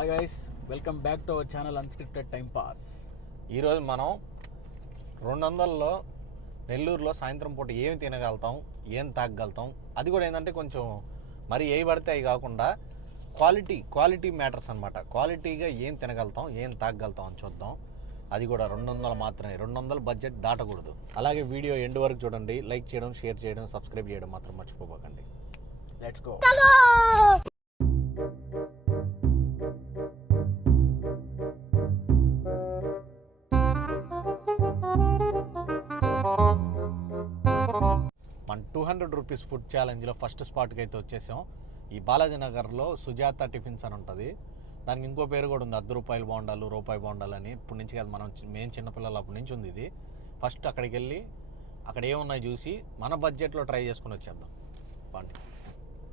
Hi guys, welcome back to our channel unscripted time pass. ఈరోజు మనం 200లో నెల్లూరులో సాయంత్రం పూట ఏమి తినగలుగుతాం, ఏం తాగగలుగుతాం, అది కూడా ఏంటంటే కొంచెం మరి ఏ పడితే అవి కాకుండా క్వాలిటీ మ్యాటర్స్ అనమాట. క్వాలిటీగా ఏం తినగలుగుతాం, ఏం తాగగలుగుతాం అని చూద్దాం. అది కూడా 200 మాత్రమే. 200 బడ్జెట్ దాటకూడదు. అలాగే వీడియో ఎండ్ వరకు చూడండి. లైక్ చేయడం, షేర్ చేయడం, సబ్స్క్రైబ్ చేయడం మాత్రం మర్చిపోకండి. Let's go. మన 200 రూపీస్ ఫుడ్ ఛాలెంజ్లో ఫస్ట్ స్పాట్కి అయితే వచ్చేసాం. ఈ బాలాజీ నగర్లో సుజాత టిఫిన్స్ అని ఉంటుంది. దానికి ఇంకో పేరు కూడా ఉంది, ₹10 బోండాలు, రూపాయి బోండాలు అని. ఇప్పటి నుంచి కాదు, మేము చిన్నపిల్లలు అప్పటి నుంచి ఉంది ఇది. ఫస్ట్ అక్కడికి వెళ్ళి అక్కడ ఏమున్నాయి చూసి మన బడ్జెట్లో ట్రై చేసుకుని వచ్చేద్దాం. బాండి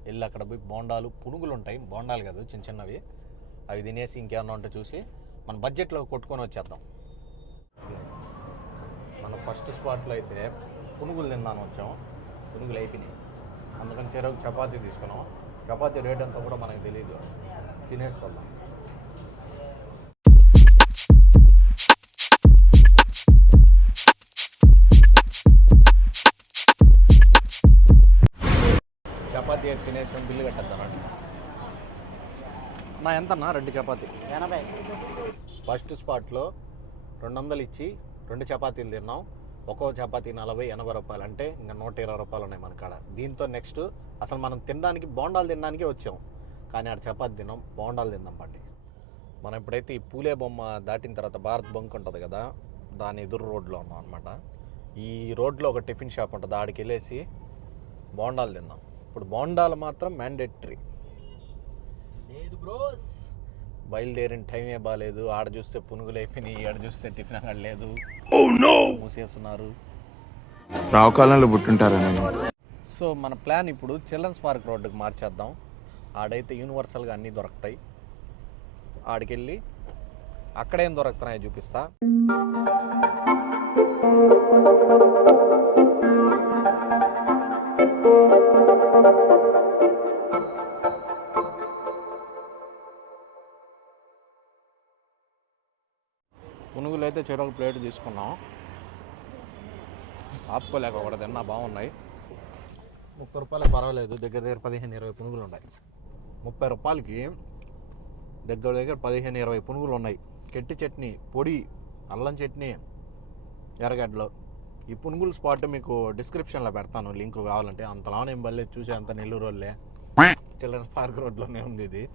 వెళ్ళి అక్కడ పోయి బోండాలు, పునుగులు ఉంటాయి, బోండాలు కాదు చిన్న చిన్నవి, అవి తినేసి ఇంకేమన్నా ఉంటే చూసి మన బడ్జెట్లో కొట్టుకొని వచ్చేద్దాం. మన ఫస్ట్ స్పాట్లో అయితే పునుగులు తిన్నాను వచ్చాం. పునుగులు అయిపోయినాయి, అందుకని చెరకు చపాతీ తీసుకున్నాం. చపాతీ రేట్ అంతా కూడా మనకు తెలియదు, తినేసి చూద్దాం. చపాతీ తినేసాం, బిల్లు కట్టేద్దానండి. నా ఎంతన్నా 2 చపాతీ 80. ఫస్ట్ స్పాట్లో 200 ఇచ్చి 2 చపాతీలు తిన్నాం. ఒక్కో చపాతీ 80 రూపాయలు, అంటే ఇంకా 120 రూపాయలు ఉన్నాయి మన కాడ. దీంతో నెక్స్ట్ అసలు మనం తినడానికి బోండాలు తినడానికి వచ్చాం, కానీ ఆడ చపాతీ తిన్నాం, బోండాలు తిందాం పండి. మనం ఇప్పుడైతే ఈ పూలే బొమ్మ దాటిన తర్వాత భారత్ బంక్ ఉంటుంది కదా, దాని ఎదురు రోడ్లో ఉన్నాం అనమాట. ఈ రోడ్లో ఒక టిఫిన్ షాప్ ఉంటుంది, ఆడికి వెళ్ళేసి బోండాలు తిందాం. ఇప్పుడు బోండాలు మాత్రం మ్యాండేటరీ. లేదు బ్రోస్, బయలుదేరిన టైమే బాగాలేదు. ఆడ చూస్తే పునుగులు అయిపోయినాయి, ఆడ చూస్తే టిఫిన్ అక్కడ లేదు, మూసేస్తున్నారు. రావుకాలంలో పుట్టుంటారా? సో మన ప్లాన్ ఇప్పుడు చిల్డ్రన్స్ పార్క్ రోడ్డుకి మార్చేద్దాం. ఆడైతే యూనివర్సల్గా అన్నీ దొరుకుతాయి. ఆడికెళ్ళి అక్కడేం దొరుకుతున్నాయో చూపిస్తా. పునుగులు అయితే చెరొక ప్లేట్ తీసుకున్నాం. ఆపుకోలేక ఒకటి తిన్నా, బాగున్నాయి. 30 రూపాయలు పర్వాలేదు, దగ్గర 15-20 పునుగులు ఉన్నాయి. 30 రూపాయలకి దగ్గర 15-20 పునుగులు ఉన్నాయి. కెట్టి చట్నీ, పొడి, అల్లం చట్నీ, ఎర్రగడ్డలు. ఈ పునుగుల స్పాట్ మీకు డిస్క్రిప్షన్లో పెడతాను, లింక్ కావాలంటే. అంతలానే ఏం బల్లే, చూసే అంత నెల్లూరు వాళ్ళే. చిల్డ్రన్స్ పార్క్ రోడ్లోనే ఉంది ఇది,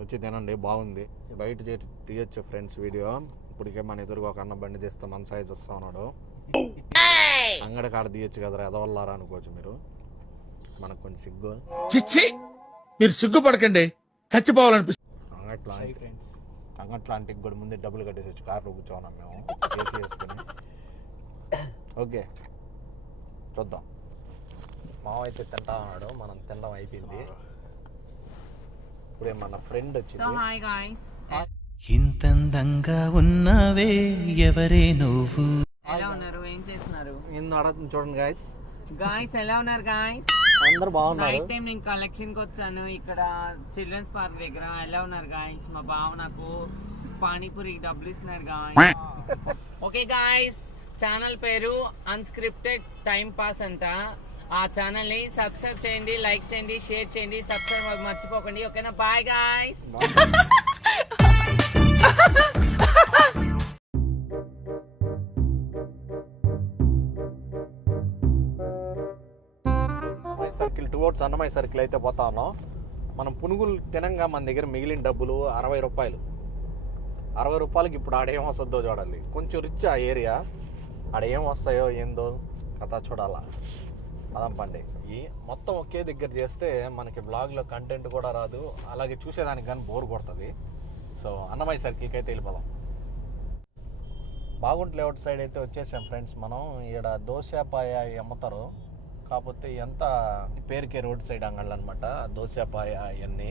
వచ్చి తినండి, బాగుంది. బయట తీయొచ్చు ఫ్రెండ్స్ వీడియో. ఇప్పటికే మన ఎదురుగా ఒక అన్న బండి తీస్తే మన సైజ్ వస్తా ఉన్నాడు. అంగడి కాడ తీయొచ్చు కదరా, ఎదవల్లారా అనుకోవచ్చు మీరు. మనకు కొంచెం సిగ్గు. చిచ్చి, మీరు సిగ్గుపడకండి, చచ్చిపోవాలనిపిస్తుంది. అంగట్లాంటికి కూడా ముందే డబ్బులు కట్టేసి వచ్చి కార్లో కూర్చోన్నాం మేము, ఏసీ వేసుకుని. ఓకే, చూద్దాం. మావ అయితే తింటా ఉన్నాడు, మనం తినడం అయిపోయింది. ఇప్పుడే మన ఫ్రెండ్ వచ్చింది. ఇంతందంగా ఉన్నావే, ఎవరే నువ్వు? ఎలా ఉన్నారు, ఏం చేస్తున్నారు? చూడండి గాయస్, ఎలా ఉన్నారు గాయస్? అందరు బాగున్నారు. నైట్ టైం నేను కలెక్షన్ కి వచ్చాను ఇక్కడ చిల్డ్రన్స్ పార్క్ దగ్గర. ఎలా ఉన్నారు గాయస్? మా బావ నాకు పానీపూరి డబ్బులు ఇస్తున్నాడు గాయస్. ఓకే గాయస్, ఛానల్ పేరు అన్స్క్రిప్టెడ్ టైం పాస్ అంట. ఆ ఛానల్ ని సబ్స్క్రైబ్ చేయండి, లైక్ చేయండి, షేర్ చేయండి, సబ్స్క్రైబ్ మర్చిపోకండి. ఓకేనా? Bye guys. Circle towards Annamayya circle అయితే పోతా ఉన్నాం. మనం పునుగులు తినంగా మన దగ్గర మిగిలిన డబ్బులు 60 రూపాయలు. 60 రూపాయలకి ఇప్పుడు ఆడేం వస్తుందో చూడాలి. కొంచెం రిచ్ ఆ ఏరియా, ఆడేం వస్తాయో ఏందో కథ చూడాలా. అదంపండి, ఈ మొత్తం ఒకే దగ్గర చేస్తే మనకి బ్లాగ్లో కంటెంట్ కూడా రాదు, అలాగే చూసేదానికి కానీ బోర్ కొడుతుంది. సో అన్నమయ్య సర్కిల్కి అయితే వెళ్ళిపోదాం. బాగుంట్ లేఅవుట్ సైడ్ అయితే వచ్చేసాం ఫ్రెండ్స్. మనం ఇక్కడ దోశ పాయ అమ్ముతారు, కాకపోతే ఎంత పేరుకే రోడ్ సైడ్ అంగళ్ళు అనమాట. దోశ పాయ అవన్నీ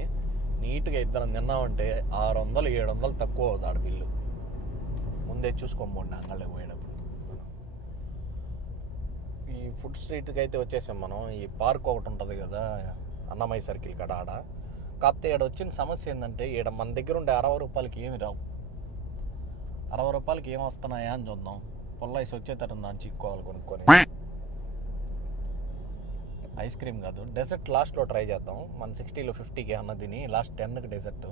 నీట్గా ఇద్దరం తిన్నామంటే 600-700 తక్కువ అవుతుంది ఆడ బిల్లు. ముందే చూసుకోమండి అంగళ్ళకి పోయేటప్పుడు. ఈ ఫుడ్ స్ట్రీట్కి అయితే వచ్చేసాం మనం. ఈ పార్క్ ఒకటి ఉంటుంది కదా అన్నమయ్య సర్కిల్ కాడ, ఆడ కాకపోతే ఇక్కడ వచ్చిన సమస్య ఏంటంటే ఇక్కడ మన దగ్గర ఉండే 60 రూపాయలకి ఏమి రావు. 60 రూపాయలకి ఏం వస్తున్నాయా అని చూద్దాం. పొల్లైస్ వచ్చేటట్టు దాన్ని చిక్కోవాలి కొనుక్కొని. ఐస్ క్రీమ్ కాదు, డెజర్ట్ లాస్ట్లో ట్రై చేద్దాం. మన 60లో 50కి అన్న తిని లాస్ట్ 10కి డెజర్ట్.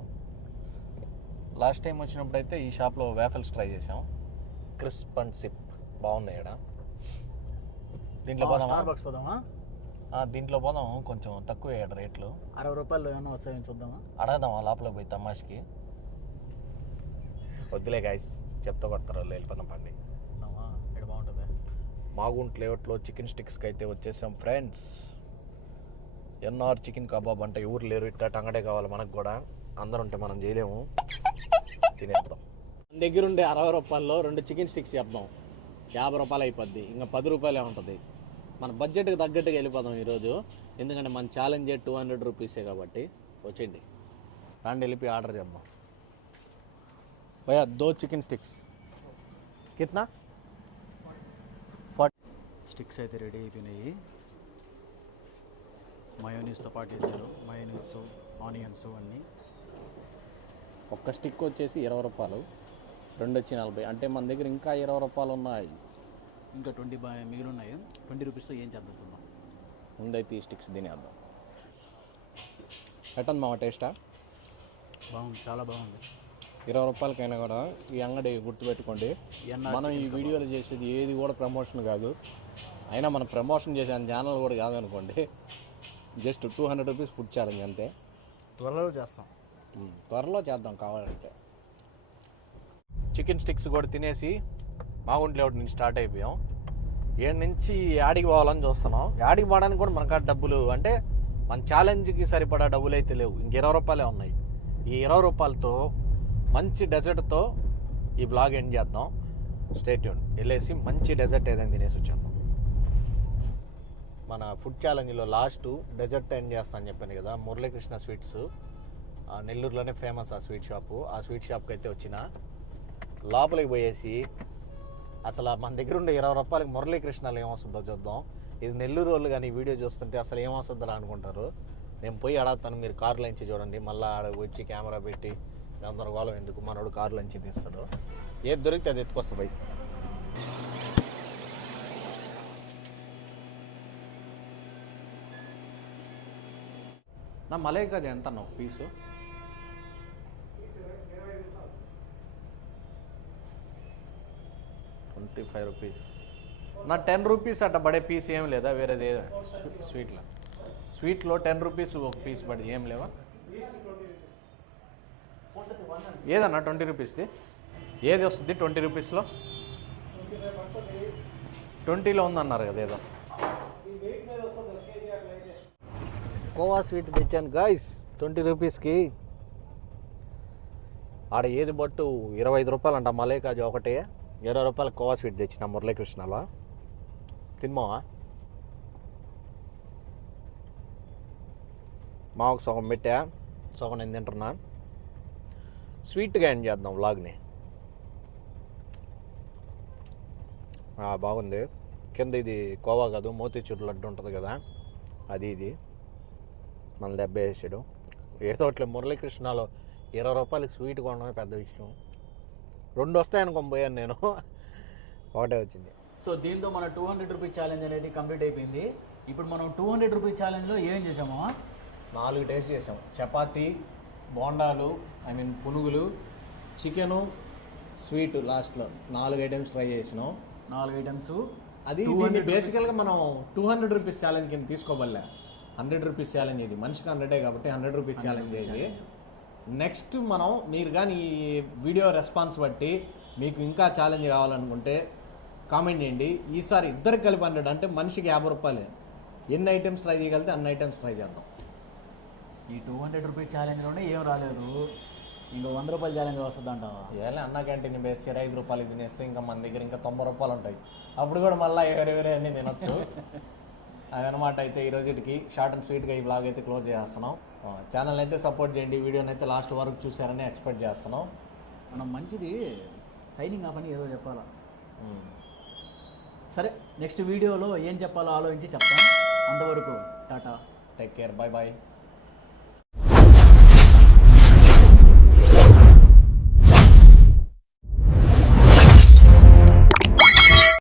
లాస్ట్ టైం వచ్చినప్పుడు అయితే ఈ షాప్లో వేఫల్స్ ట్రై చేసాం. క్రిస్ప్ అండ్ సిప్ బాగున్నాయి ఇక్కడ. దీంట్లో పోదామా? దీంట్లో పోదాం, కొంచెం తక్కువ రేట్లు. 60 రూపాయలు ఏమైనా వస్తాయని చూద్దామా? అడగదామా లోపలికి పోయి తమాష్కి? వద్దులే గాయస్, చెప్తా కొడతారు వాళ్ళు, వెళ్ళిపోదాం పండి. ఇక్కడ బాగుంటుంది. మాగుంట్ లేఅవుట్లో చికెన్ స్టిక్స్కి అయితే వచ్చేసాం ఫ్రెండ్స్. ఎన్ఆర్ చికెన్ కబాబ్ అంటే ఎవరు లేరు, ఇట్లా టంగడే కావాలి మనకు కూడా. అందరూ ఉంటే మనం చేయలేము, తినేద్దాం. మన దగ్గర ఉండే 60 రూపాయల్లో 2 చికెన్ స్టిక్స్ చెప్దాం. 50 రూపాయలు అయిపోద్ది, ఇంకా 10 రూపాయలే ఉంటుంది. మన బడ్జెట్కి తగ్గట్టుగా వెళ్ళిపోదాం ఈరోజు. ఎందుకంటే మన ఛాలెంజ్ 200 రూపీసే కాబట్టి. వచ్చేయండి, రండి వెళ్ళిపోయి ఆర్డర్ చేద్దాం. భయ్యా 2 చికెన్ స్టిక్స్ కిత్నా? 40 స్టిక్స్ అయితే రెడీ అయిపోయినాయి. మయోనీస్తో పాటు వేసారు. మయోనీస్, ఆనియన్స్ అన్నీ. ఒక్క స్టిక్ వచ్చేసి 20 రూపాయలు, 2 వచ్చి 40. అంటే మన దగ్గర ఇంకా 20 రూపాయలు ఉన్నాయి. ఇంకా 20 మిగిలి ఉన్నాయి. 20 రూపీస్తో ఏం చేద్దాం చూద్దాం. ముందైతే ఈ స్టిక్స్ తినేద్దాం. ఎట్టంది మా టేస్టా? బాగుంది, చాలా బాగుంది. 20 రూపాయలకైనా కూడా ఈ అంగడి గుర్తుపెట్టుకోండి. మనం ఈ వీడియోలు చేసేది ఏది కూడా ప్రమోషన్ కాదు. అయినా మనం ప్రమోషన్ చేసే ఛానల్ కూడా కాదనుకోండి. జస్ట్ 200 రూపీస్ ఫుడ్ ఛాలెంజ్ అంతే. త్వరలో చేద్దాం కావాలంటే. చికెన్ స్టిక్స్ కూడా తినేసి మాగుంట్ లేఅవుట్ నుంచి స్టార్ట్ అయిపోయాం. ఏడు నుంచి యాడికి పోవాలని చూస్తున్నాం. యాడికి పోవడానికి కూడా మనకు డబ్బులు అంటే మన ఛాలెంజ్కి సరిపడా డబ్బులు అయితే లేవు. ఇంక 20 రూపాయలే ఉన్నాయి. ఈ 20 రూపాయలతో మంచి డెజర్ట్తో ఈ బ్లాగ్ ఎండ్ చేద్దాం. Stay tune. వెళ్ళేసి మంచి డెజర్ట్ ఏదైనా తినేసి వచ్చేద్దాం. మన ఫుడ్ ఛాలెంజ్లో లాస్ట్ డెజర్ట్ ఎండ్ చేస్తా అని చెప్పాను కదా. మురళీకృష్ణ స్వీట్స్, నెల్లూరులోనే ఫేమస్ ఆ స్వీట్ షాపు. ఆ స్వీట్ షాప్కి అయితే వచ్చిన లోపలికి పోయేసి అసలు మన దగ్గర ఉండే 20 రూపాయలకి మురళీకృష్ణలో ఏమొస్తుందో చూద్దాం. ఇది నెల్లూరు వాళ్ళు కానీ ఈ వీడియో చూస్తుంటే అసలు ఏమొస్తుందో అనుకుంటారు. నేను పోయి అడుగుతాను, మీరు కారులోంచి చూడండి. మళ్ళీ ఆడ వచ్చి కెమెరా పెట్టి గందరగోళం ఎందుకు, మనోడు కారులోంచి తీస్తాడు. ఏది దొరికితే అది ఎత్తుకొస్తా పోయి. నా మలైకాజ ఎంత అన్న ఒక పీసు? 25 రూపీస్. నా 10 రూపీస్ అట్ట పడే పీస్ ఏం లేదా? వేరేది స్వీట్లో 10 రూపీస్ ఒక పీస్ పడి ఏం లేవా? ఏదన్నా 20 రూపీస్ది ఏది వస్తుంది 20 రూపీస్లో? 20లో ఉందన్నారు కదా ఏదో. కోవా స్వీట్ తెచ్చాను గాయస్ 20 రూపీస్కి. ఆడ ఏది బట్టు 25 రూపాయలు అంట మలైకాజు ఒకటే. 20 రూపాయలు కోవా స్వీట్ తెచ్చిన మురళీకృష్ణలో. తిన్నావా? మాకు సగం పెట్టా, సగం నేను తింటున్నా. స్వీట్గా ఎండ్ చేద్దాం వ్లాగ్ని. బాగుంది. కింద ఇది కోవా కాదు, మోతీచూర్ లడ్డు ఉంటుంది కదా, అది ఇది మన 70 వేసాడు. ఏదో అట్లా మురళీకృష్ణలో 20 రూపాయలకి స్వీట్ కొనడమే పెద్ద విషయం. 2 వస్తాయనుకోని పోయాను నేను, ఒకటే వచ్చింది. సో దీంతో మన 200 రూపీస్ ఛాలెంజ్ అనేది కంప్లీట్ అయిపోయింది. ఇప్పుడు మనం 200 రూపీస్ ఛాలెంజ్లో ఏం చేసామో 4 టేస్ట్ చేసాం. చపాతీ, బోండాలు, పునుగులు, చికెను, స్వీట్ లాస్ట్లో 4 ఐటమ్స్ ట్రై చేసినాం. 4 ఐటమ్స్. అది బేసికల్గా మనం 200 రూపీస్ ఛాలెంజ్ కింద తీసుకోబల్లే. 100 రూపీస్ ఛాలెంజ్ ఇది. మనిషికి 100 కాబట్టి 100 రూపీస్ ఛాలెంజ్ ఇది. నెక్స్ట్ మనం మీరు కానీ ఈ వీడియో రెస్పాన్స్ బట్టి మీకు ఇంకా ఛాలెంజ్ కావాలనుకుంటే కామెంట్ చేయండి. ఈసారి ఇద్దరికి కలిపి 100 అంటే మనిషికి 50 రూపాయలే. ఎన్ని ఐటమ్స్ ట్రై చేయగలిగితే అన్ని ఐటమ్స్ ట్రై చేద్దాం. ఈ 200 రూపీస్ ఛాలెంజ్లోనే ఏం రాలేదు, ఇంకో 100 రూపాయల ఛాలెంజ్ వస్తుంది అంటావా? ఏదైనా అన్న క్యాంటీన్ వేస్తే 5 రూపాయలకి తినేస్తే ఇంకా మన దగ్గర ఇంకా 90 రూపాయలు ఉంటాయి. అప్పుడు కూడా మళ్ళీ వేరే అన్నీ తినొచ్చు. అదనమాట. అయితే ఈ రోజుకి షార్ట్ అండ్ స్వీట్గా ఈ బ్లాగ్ అయితే క్లోజ్ చేస్తున్నాం. ఛానల్ అయితే సపోర్ట్ చేయండి. వీడియోని అయితే లాస్ట్ వరకు చూసారని ఎక్స్పెక్ట్ చేస్తున్నాం. మనం మంచిది సైనింగ్ ఆఫ్ అని ఏదో చెప్పాలా. సరే, నెక్స్ట్ వీడియోలో ఏం చెప్పాలో ఆలోచించి చెప్తాం. అంతవరకు టాటా, టేక్ కేర్, బాయ్ బాయ్.